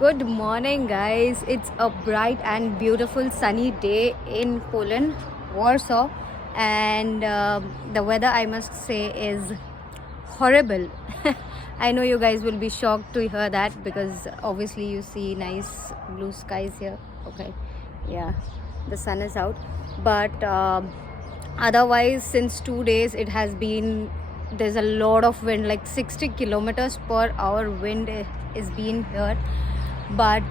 Good morning, guys. It's a bright and beautiful sunny day in Poland, Warsaw, and the weather, I must say, is horrible. I know you guys will be shocked to hear that because obviously you see nice blue skies here. Okay, yeah, the sun is out, but otherwise, since 2 days, it has been there's a lot of wind, like 60 kilometers per hour wind is being here. But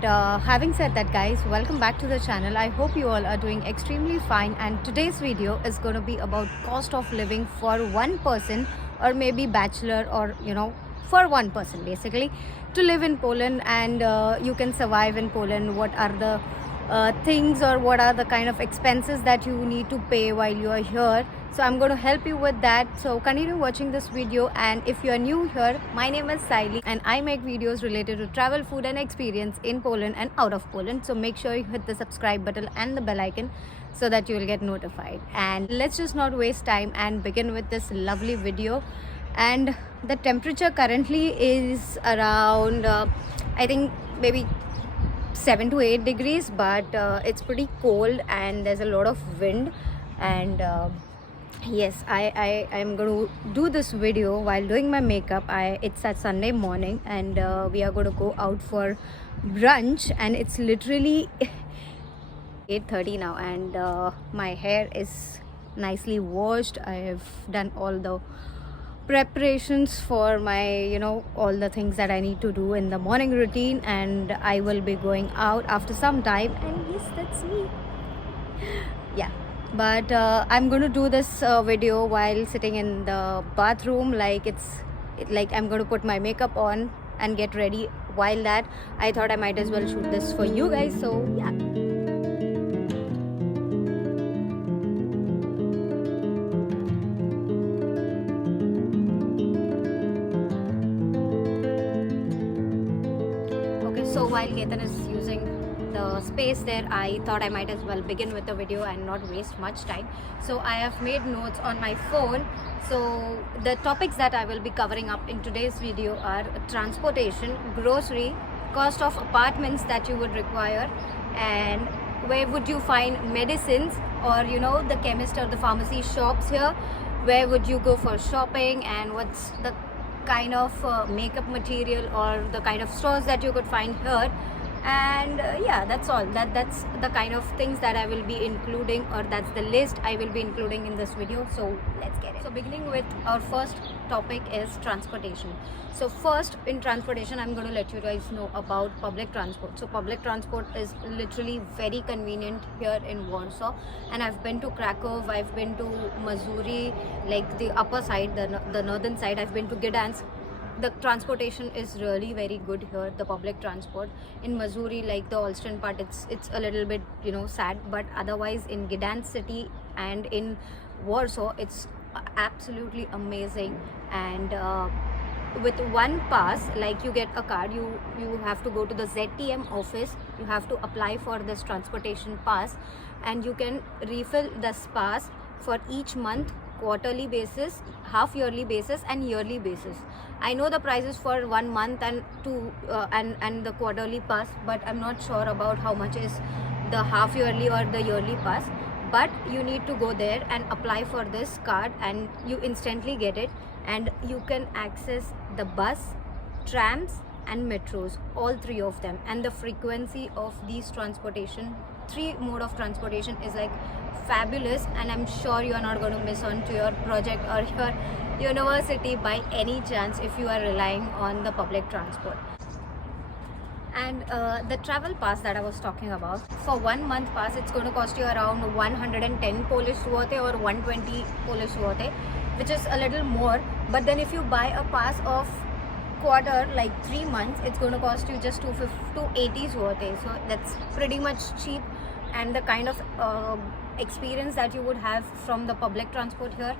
having said that, guys, welcome back to the channel. I hope you all are doing extremely fine, and today's video is going to be about cost of living for one person, or maybe bachelor, or for one person basically, to live in Poland and you can survive in Poland. What are the things, or what are the kind of expenses that you need to pay while you are here? So I'm going to help you with that, so continue watching this video. And if you are new here, my name is Sayali and I make videos related to travel, food and experience in Poland and out of Poland. So make sure you hit the subscribe button and the bell icon so that you will get notified. And let's just not waste time and begin with this lovely video. And the temperature currently is around I think maybe 7 to 8 degrees, but it's pretty cold and there's a lot of wind. And yes, I am going to do this video while doing my makeup. It's a Sunday morning and we are going to go out for brunch, and it's literally 8:30 now, and my hair is nicely washed. I have done all the preparations for my all the things that I need to do in the morning routine, and I will be going out after some time. And yes, that's me. Yeah, but I'm going to do this video while sitting in the bathroom, like I'm going to put my makeup on and get ready. While that, I thought I might as well shoot this for you guys. So yeah. So while Ketan is using the space there, I thought I might as well begin with the video and not waste much time. So I have made notes on my phone. So the topics that I will be covering up in today's video are transportation, grocery, cost of apartments that you would require, and where would you find medicines, or the chemist or the pharmacy shops here, where would you go for shopping, and what's the kind of makeup material or the kind of stores that you could find here. And yeah, that's all. That's the kind of things that I will be including, or that's the list I will be including in this video. So let's get it. So beginning with our first topic is transportation. So first, in transportation, I'm going to let you guys know about public transport. So public transport is literally very convenient here in Warsaw, and I've been to Krakow, I've been to Missouri, like the upper side, the northern side. I've been to Gdansk. The transportation is really very good here, the public transport. In Missouri, like the Alston part, it's a little bit sad, but otherwise in Gdansk city and in Warsaw, it's absolutely amazing. And with one pass, like you get a card, you have to go to the ZTM office, you have to apply for this transportation pass, and you can refill this pass for each month, quarterly basis, half yearly basis and yearly basis. I know the prices for 1 month and two and the quarterly pass, but I'm not sure about how much is the half yearly or the yearly pass. But you need to go there and apply for this card, and you instantly get it, and you can access the bus, trams and metros, all three of them. And the frequency of these transportation, three mode of transportation, is like fabulous, and I'm sure you are not going to miss on to your project or your university by any chance if you are relying on the public transport. And the travel pass that I was talking about, for 1 month pass, it's going to cost you around 110 Polish zloty or 120 Polish zloty, which is a little more. But then if you buy a pass of quarter, like 3 months, it's going to cost you just 280 zloty. So that's pretty much cheap, and the kind of experience that you would have from the public transport here,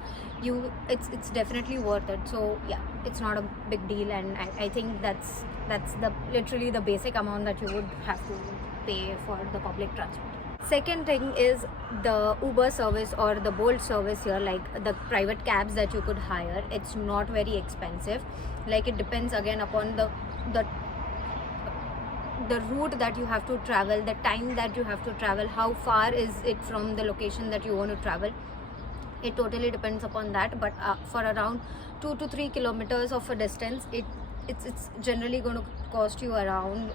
it's definitely worth it. So yeah, it's not a big deal, and I think that's the literally the basic amount that you would have to pay for the public transport. Second thing is the Uber service or the Bolt service here, like the private cabs that you could hire. It's not very expensive. Like, it depends again upon the the route that you have to travel, the time that you have to travel, how far is it from the location that you want to travel. It totally depends upon that. But for around 2 to 3 kilometers of a distance, it's generally going to cost you around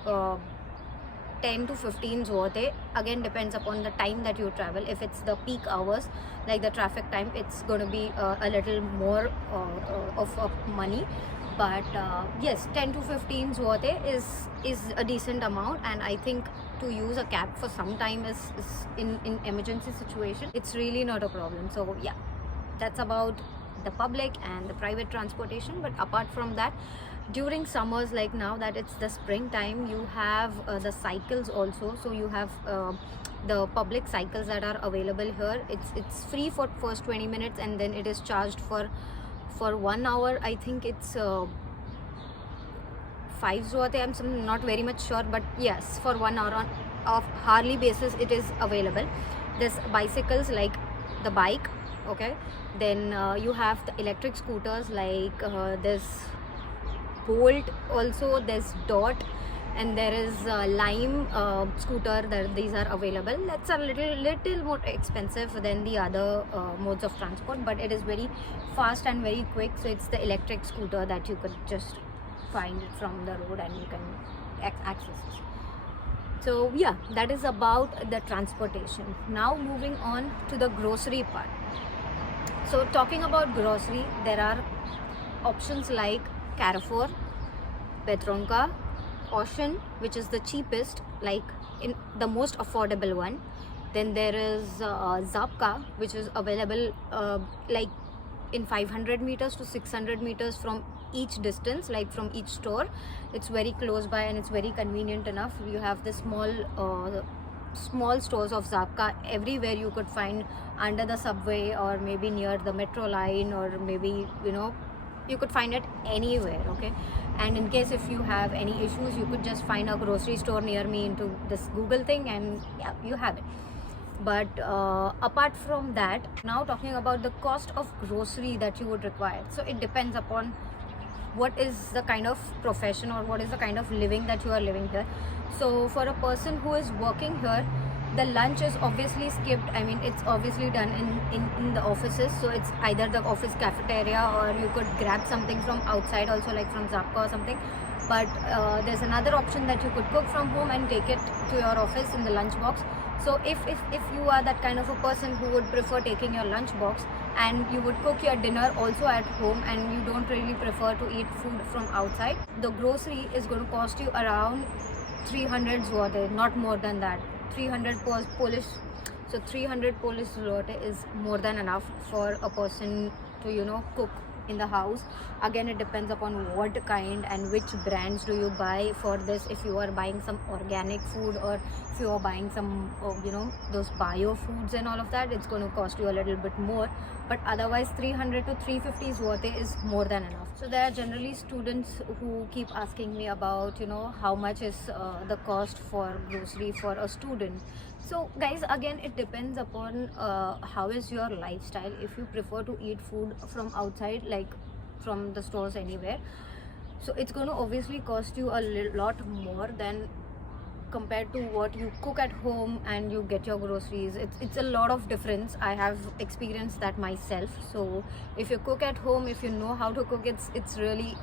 10 to 15 zloty. Again, depends upon the time that you travel. If it's the peak hours, like the traffic time, it's going to be a little more of money. But yes, 10 to 15 zloty is a decent amount, and I think to use a cab for some time is in emergency situation, it's really not a problem. So yeah, that's about the public and the private transportation. But apart from that, during summers, like now that it's the springtime, you have the cycles also. So you have the public cycles that are available here. It's free for first 20 minutes, and then it is charged for 1 hour. I think it's 5 zloty. I'm not very much sure, but yes, for 1 hour on of hourly basis it is available. There's bicycles like the bike, okay. Then you have the electric scooters like this Bolt, also there's Dot, and there is Lime scooter. That these are available. That's a little more expensive than the other modes of transport, but it is very fast and very quick. So it's the electric scooter that you could just find it from the road and you can access it. So yeah, that is about the transportation. Now moving on to the grocery part. So talking about grocery, there are options like Carrefour, Petronka, Ocean, which is the cheapest, like in the most affordable one. Then there is Zapka, which is available like in 500 meters to 600 meters from each distance, like from each store. It's very close by and it's very convenient enough. You have the small stores of Zapka everywhere. You could find under the subway, or maybe near the metro line, or maybe you could find it anywhere, okay. And in case if you have any issues, you could just find a grocery store near me into this Google thing, and yeah, you have it. But apart from that, now talking about the cost of grocery that you would require. So it depends upon what is the kind of profession or what is the kind of living that you are living here. So for a person who is working here, the lunch is obviously skipped. I mean, it's obviously done in the offices. So it's either the office cafeteria, or you could grab something from outside also, like from Zapka or something. But there's another option that you could cook from home and take it to your office in the lunch box. So if you are that kind of a person who would prefer taking your lunch box, and you would cook your dinner also at home, and you don't really prefer to eat food from outside, the grocery is going to cost you around 300 zloty, not more than that. 300 Polish, so 300 Polish zloty is more than enough for a person to cook in the house. Again, it depends upon what kind and which brands do you buy for this. If you are buying some organic food, or if you are buying some those bio foods and all of that, it's going to cost you a little bit more. But otherwise 300 to 350 zloty is more than enough. So there are generally students who keep asking me about how much is the cost for grocery for a student. So guys, again, it depends upon how is your lifestyle. If you prefer to eat food from outside, like from the stores anywhere, so it's going to obviously cost you a lot more than compared to what you cook at home and you get your groceries. It's a lot of difference. I have experienced that myself. So if you cook at home, if you know how to cook, it's really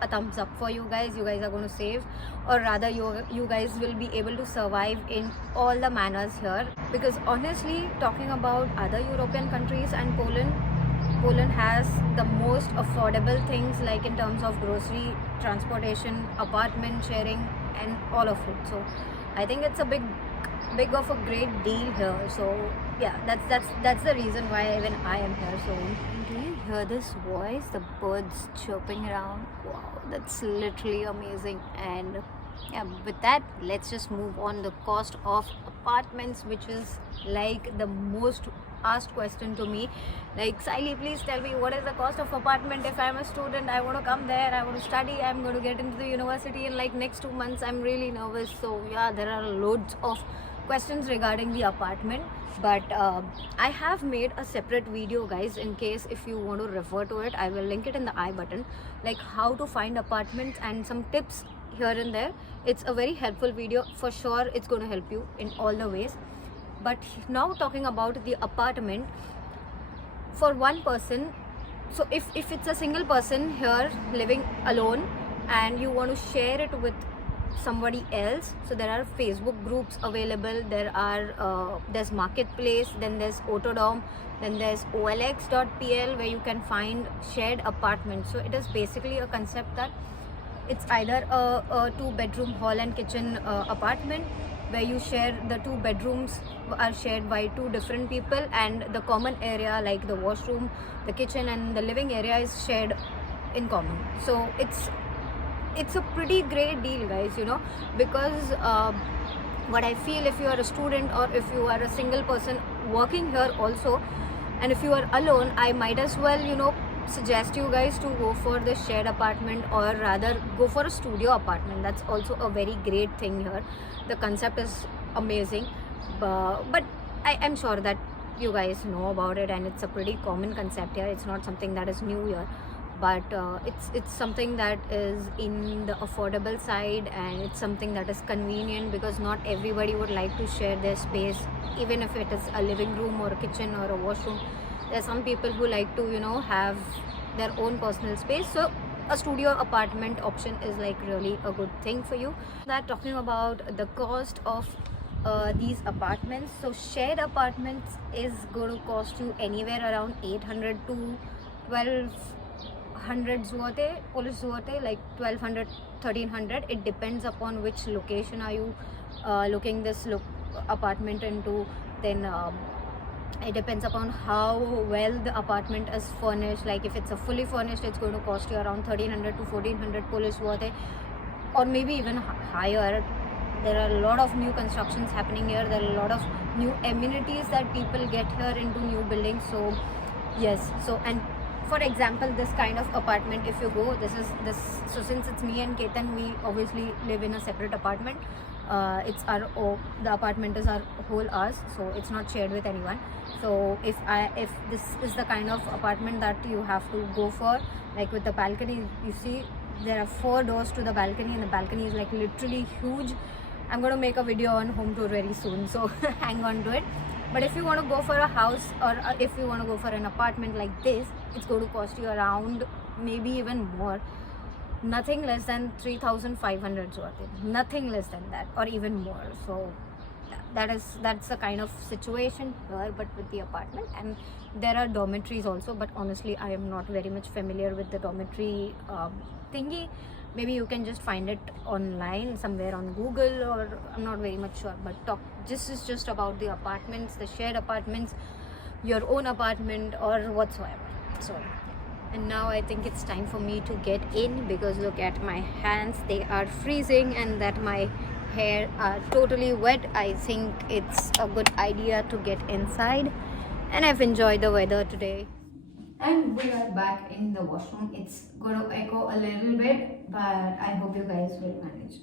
a thumbs up for you guys. You guys are going to save, or rather you guys will be able to survive in all the manners here. Because honestly, talking about other European countries and Poland has the most affordable things, like in terms of grocery, transportation, apartment sharing, and all of it. So I think it's a big of a great deal here. So yeah, that's the reason why even I am here. So do you hear this voice, the birds chirping around? Wow, that's literally amazing. And yeah, with that, let's just move on. The cost of apartments, which is like the most asked question to me. Like, Sayali, please tell me, what is the cost of apartment? If I'm a student, I want to come there, I want to study, I'm going to get into the university in like next 2 months. I'm really nervous. So yeah, there are loads of questions regarding the apartment. But I have made a separate video, guys, in case if you want to refer to it. I will link it in the I button, like how to find apartments and some tips here and there. It's a very helpful video for sure. It's going to help you in all the ways. But now talking about the apartment for one person. So if it's a single person here living alone and you want to share it with somebody else, so there are Facebook groups available, there's Marketplace, then there's Autodom, then there's olx.pl where you can find shared apartments. So it is basically a concept that it's either a 2-bedroom hall and kitchen apartment where you share, the 2 bedrooms are shared by 2 different people, and the common area like the washroom, the kitchen and the living area is shared in common. So it's a pretty great deal, guys, you know, because what I feel, if you are a student or if you are a single person working here also, and if you are alone, I might as well, you know, suggest you guys to go for the shared apartment, or rather go for a studio apartment. That's also a very great thing here. The concept is amazing, but I'm sure that you guys know about it, and it's a pretty common concept here. It's not something that is new here, but it's something that is in the affordable side, and it's something that is convenient, because not everybody would like to share their space, even if it is a living room or a kitchen or a washroom. There's some people who like to, you know, have their own personal space. So a studio apartment option is like really a good thing for you. That talking about the cost of these apartments, so shared apartments is going to cost you anywhere around 800 to 1200 zloty, Polish zloty, like 1200, 1300. It depends upon which location are you looking this apartment into. Then it depends upon how well the apartment is furnished. Like if it's a fully furnished, it's going to cost you around 1300 to 1400 Polish zloty, or maybe even higher. There are a lot of new constructions happening here. There are a lot of new amenities that people get here into new buildings. So yes, so, and for example, this kind of apartment, if you go, so since it's me and Ketan, we obviously live in a separate apartment. The apartment is our whole ours, so it's not shared with anyone. So if this is the kind of apartment that you have to go for, like with the balcony, you see there are 4 doors to the balcony, and the balcony is like literally huge. I'm going to make a video on home tour very soon, so hang on to it. But if you want to go for a house, or if you want to go for an apartment like this, it's going to cost you around, maybe even more, nothing less than 3500 zloty, nothing less than that, or even more. So that's the kind of situation here, but with the apartment. And there are dormitories also, but honestly I am not very much familiar with the dormitory thingy. Maybe you can just find it online somewhere on Google, or I'm not very much sure. But this is just about the apartments, the shared apartments, your own apartment or whatsoever. So, and now I think it's time for me to get in, because look at my hands, they are freezing, and that my hair are totally wet. I think it's a good idea to get inside, and I've enjoyed the weather today. And we are back in the washroom. It's going to echo a little bit, but I hope you guys will manage.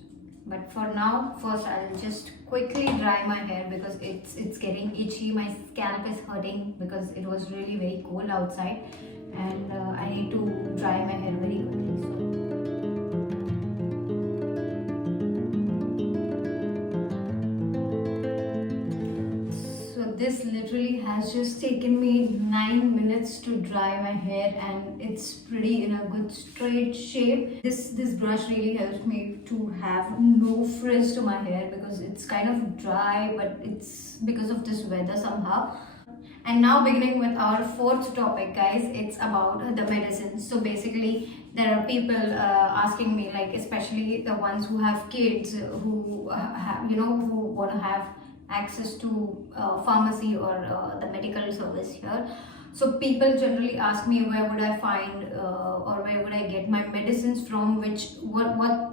But for now, first I'll just quickly dry my hair, because it's getting itchy. My scalp is hurting because it was really very cold outside, and I need to dry my hair very quickly. So this literally has just taken me 9 minutes to dry my hair, and it's pretty in a good straight shape. This brush really helps me to have no frizz to my hair, because it's kind of dry, but it's because of this weather somehow. And now beginning with our 4th topic, guys, it's about the medicine. So basically there are people asking me, like especially the ones who have kids, who who want to have access to pharmacy or the medical service here. So people generally ask me, where would I find or where would I get my medicines from, what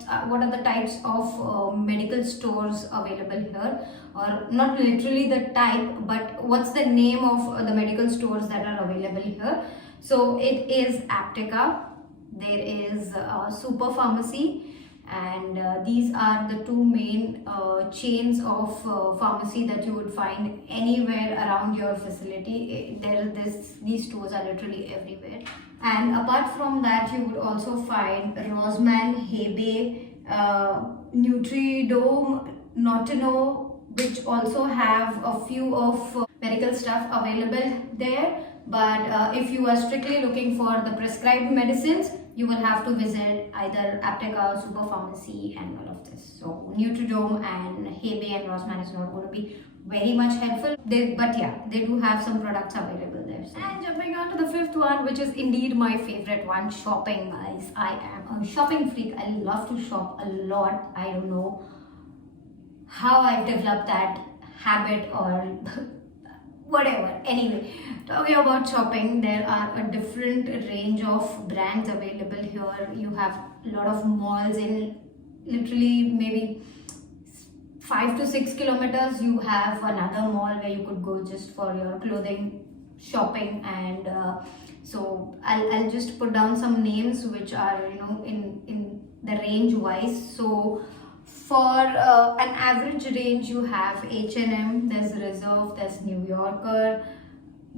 are the types of medical stores available here, or not literally the type, but what's the name of the medical stores that are available here. So it is Aptica, there is Super Pharmacy, and these are the 2 main chains of pharmacy that you would find anywhere around your facility. These stores are literally everywhere. And apart from that, you would also find Rossmann, Hebe, Nutri-Dome, Notino, which also have a few of medical stuff available there. But if you are strictly looking for the prescribed medicines, you will have to visit either Apteka, Super Pharmacy, and all of this. So Nutri-Dome and Hebe and Rossmann is not going to be very much helpful. But yeah, they do have some products available there. So. And jumping on to the fifth one, which is indeed my favorite one, shopping, guys. I am a shopping freak. I love to shop a lot. I don't know how I've developed that habit or whatever. Anyway, talking about shopping, there are a different range of brands available here. You have a lot of malls in literally maybe 5 to 6 kilometers. You have another mall where you could go just for your clothing shopping, and so I'll just put down some names which are in the range wise. So for an average range, you have H&M, there's Reserve, there's New Yorker,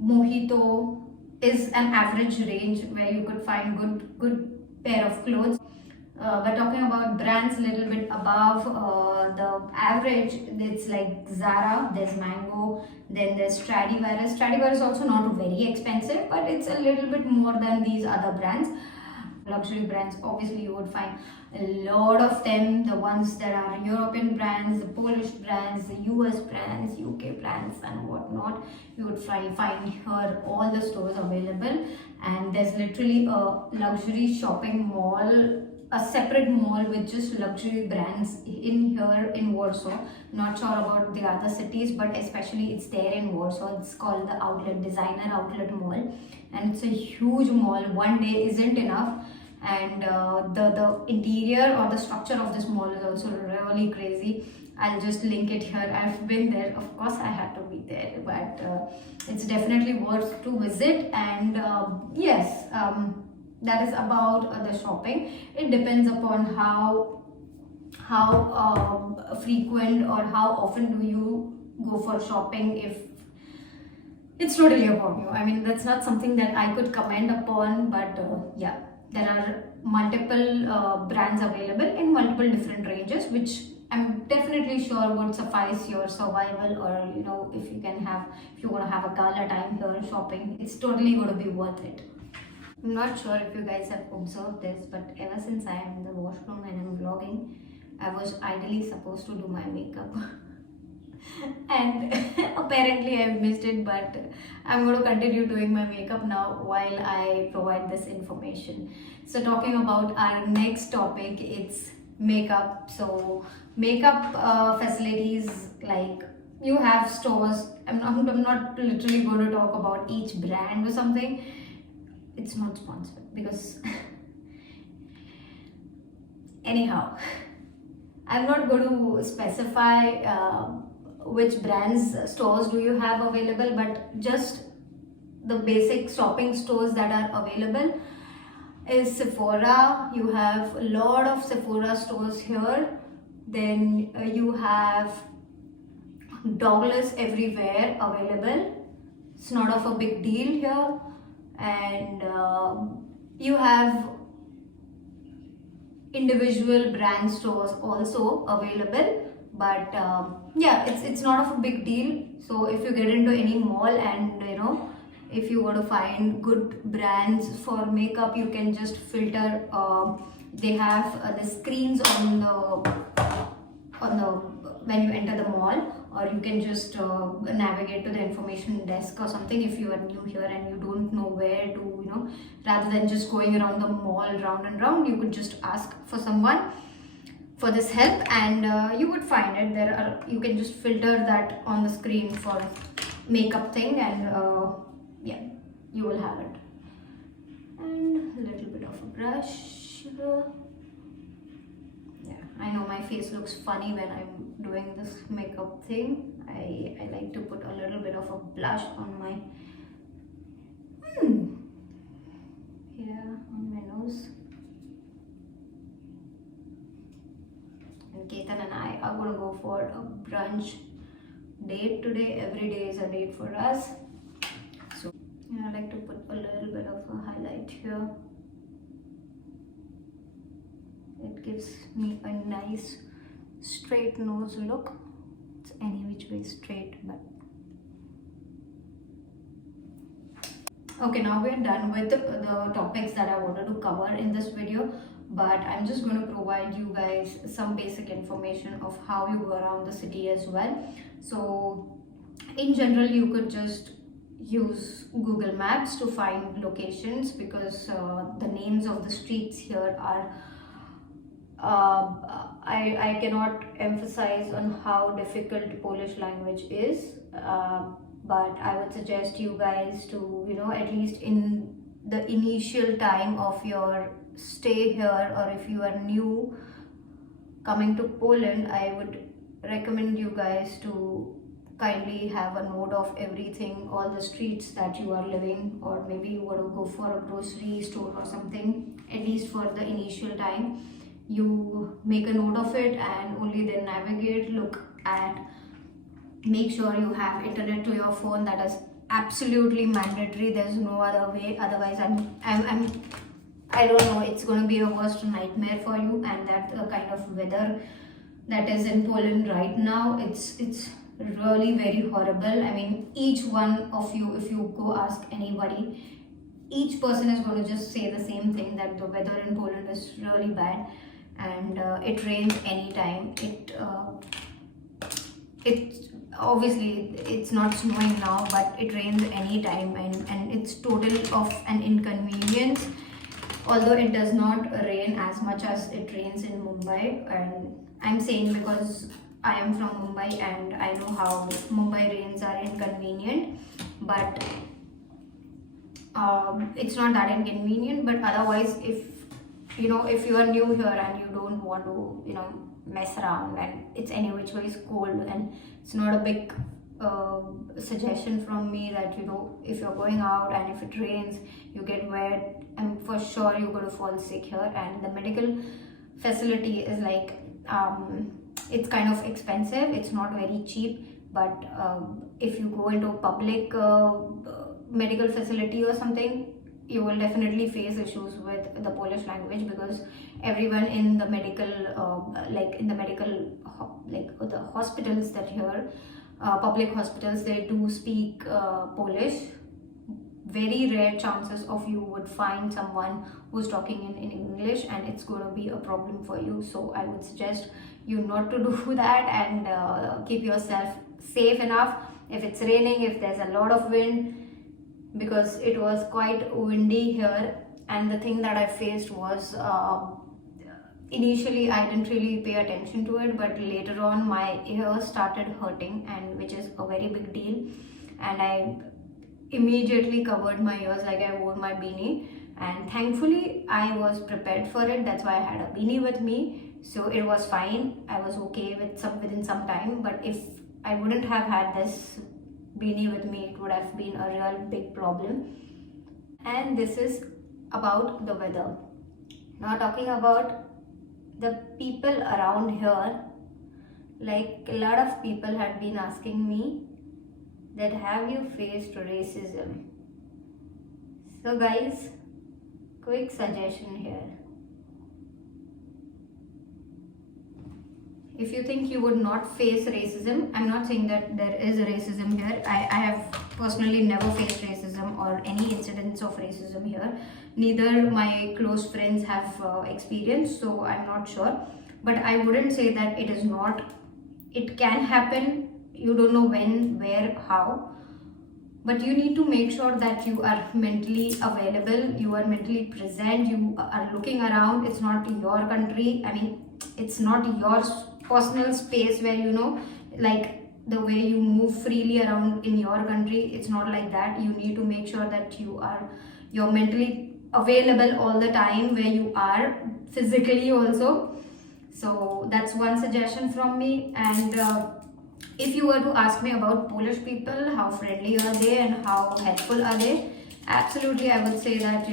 Mojito is an average range where you could find good pair of clothes. But talking about brands a little bit above the average, it's like Zara, there's Mango, then there's Stradivarius. Stradivarius is also not very expensive, but it's a little bit more than these other brands. Luxury brands, obviously you would find a lot of them, the ones that are European brands, the Polish brands, the US brands, UK brands and whatnot. You would find here all the stores available, and there's literally a luxury shopping mall, a separate mall with just luxury brands in here in Warsaw. Not sure about the other cities, but especially it's there in Warsaw. It's called the Designer Outlet Mall, and it's a huge mall. One day isn't enough, and the interior or the structure of this mall is also really crazy. I'll just link it here. I've been there, of course I had to be there, but it's definitely worth to visit. And yes, that is about the shopping. It depends upon how frequent or how often do you go for shopping. If it's totally about you, I mean, that's not something that I could comment upon, but yeah, there are multiple brands available in multiple different ranges, which I'm definitely sure would suffice your survival, or if you want to have a gala time here shopping, it's totally going to be worth it. I'm not sure if you guys have observed this, but ever since I am in the washroom and I'm vlogging, I was ideally supposed to do my makeup and apparently I've missed it, but I'm going to continue doing my makeup now while I provide this information. So talking about our next topic, it's makeup. So makeup facilities, like you have stores. I'm not literally going to talk about each brand or something. It's not sponsored because anyhow, I'm not going to specify which brands stores do you have available, but just the basic shopping stores that are available is Sephora. You have a lot of Sephora stores here. Then you have Douglas Everywhere available. It's not of a big deal here. And you have individual brand stores also available, but yeah, it's not of a big deal. So if you get into any mall and if you want to find good brands for makeup, you can just filter. They have the screens on the when you enter the mall, or you can just navigate to the information desk or something if you are new here and you don't know where to, rather than just going around the mall round and round, you could just ask for someone for this help, and you would find it. You can just filter that on the screen for makeup thing, and yeah, you will have it. And a little bit of a brush. Yeah, I know my face looks funny when I'm doing this makeup thing. I like to put a little bit of a blush on my on my nose. And Ketan and I are going to go for a brunch date today. Every day is a date for us. So I like to put a little bit of a highlight here. It gives me a nice straight nose look. It's any which way straight, but okay, now we're done with the topics that I wanted to cover in this video, but I'm just going to provide you guys some basic information of how you go around the city as well. So in general, you could just use Google Maps to find locations, because the names of the streets here are I cannot emphasize on how difficult Polish language is, but I would suggest you guys to, at least in the initial time of your stay here, or if you are new coming to Poland, I would recommend you guys to kindly have a note of everything, all the streets that you are living, or maybe you want to go for a grocery store or something. At least for the initial time, you make a note of it and only then navigate, look at, make sure you have internet to your phone. That is absolutely mandatory. There's no other way. Otherwise, I don't know, it's going to be a worst nightmare for you. And that the kind of weather that is in Poland right now, it's really very horrible. I mean, each one of you, if you go ask anybody, each person is going to just say the same thing, that the weather in Poland is really bad, and it rains anytime. It obviously it's not snowing now, but it rains anytime, and it's total of an inconvenience. Although it does not rain as much as it rains in Mumbai, and I'm saying because I am from Mumbai and I know how Mumbai rains are inconvenient, but it's not that inconvenient. But otherwise, if you are new here and you don't want to mess around, and it's any which way is cold, and it's not a big suggestion from me that if you're going out and if it rains, you get wet, and for sure you're going to fall sick here. And the medical facility is like it's kind of expensive, it's not very cheap. But if you go into a public medical facility or something, you will definitely face issues with the Polish language, because everyone in the medical the hospitals that here, public hospitals, they do speak Polish. Very rare chances of you would find someone who's talking in English, and it's going to be a problem for you. So I would suggest you not to do that, and keep yourself safe enough. If it's raining, if there's a lot of wind, because it was quite windy here, and the thing that I faced was initially I didn't really pay attention to it, but later on my ears started hurting, and which is a very big deal, and I immediately covered my ears, like I wore my beanie, and thankfully I was prepared for it. That's why I had a beanie with me, so it was fine. I was okay within some time. But if I wouldn't have had this beanie with me, it would have been a real big problem. And this is about the weather. Now talking about the people around here, like a lot of people had been asking me that have you faced racism? So guys, quick suggestion here. If you think you would not face racism, I'm not saying that there is racism here. I have personally never faced racism or any incidents of racism here. Neither my close friends have experienced, so I'm not sure. But I wouldn't say that it is not. It can happen. You don't know when, where, how. But you need to make sure that you are mentally available, you are mentally present, you are looking around. It's not your country. I mean, it's not your personal space where like the way you move freely around in your country. It's not like that. You need to make sure that you're mentally available all the time, where you are physically also. So that's one suggestion from me. And if you were to ask me about Polish people, how friendly are they and how helpful are they? Absolutely, I would say that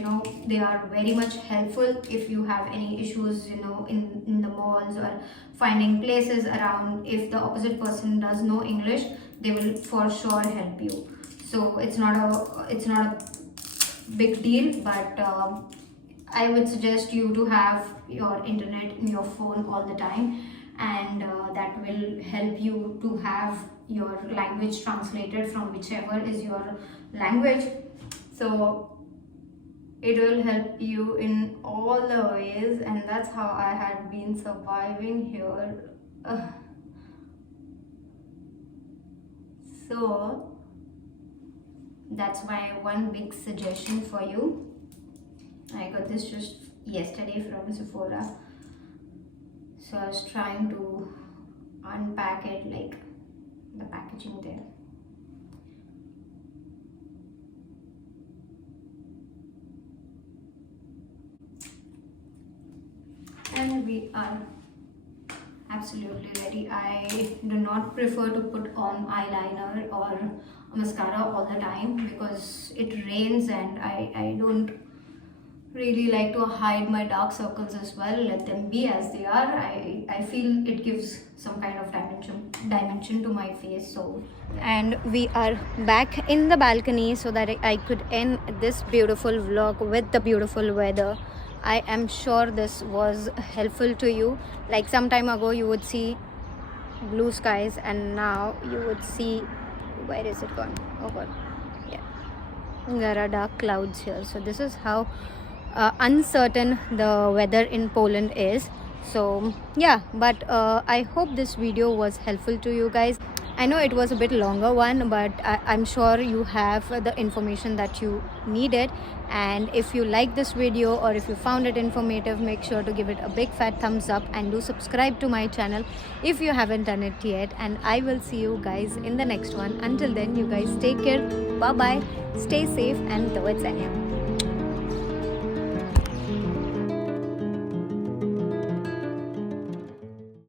they are very much helpful. If you have any issues in the malls or finding places around, if the opposite person does know English, they will for sure help you. So it's not a big deal, but I would suggest you to have your internet in your phone all the time, and that will help you to have your language translated from whichever is your language. So it will help you in all the ways, and that's how I had been surviving here. So that's my one big suggestion for you. I got this just yesterday from Sephora, so I was trying to unpack it, like the packaging there. And we are absolutely ready. I do not prefer to put on eyeliner or mascara all the time because it rains, and I don't really like to hide my dark circles as well. Let them be as they are. I feel it gives some kind of dimension to my face. So, and we are back in the balcony so that I could end this beautiful vlog with the beautiful weather. I am sure this was helpful to you. Like some time ago you would see blue skies, and now you would see, where is it gone? Oh god, yeah, there are dark clouds here. So this is how uncertain the weather in Poland is. So yeah, but I hope this video was helpful to you guys. I know it was a bit longer one, but I'm sure you have the information that you needed. And if you like this video or if you found it informative, make sure to give it a big fat thumbs up and do subscribe to my channel if you haven't done it yet. And I will see you guys in the next one. Until then, you guys take care. Bye bye. Stay safe and do it.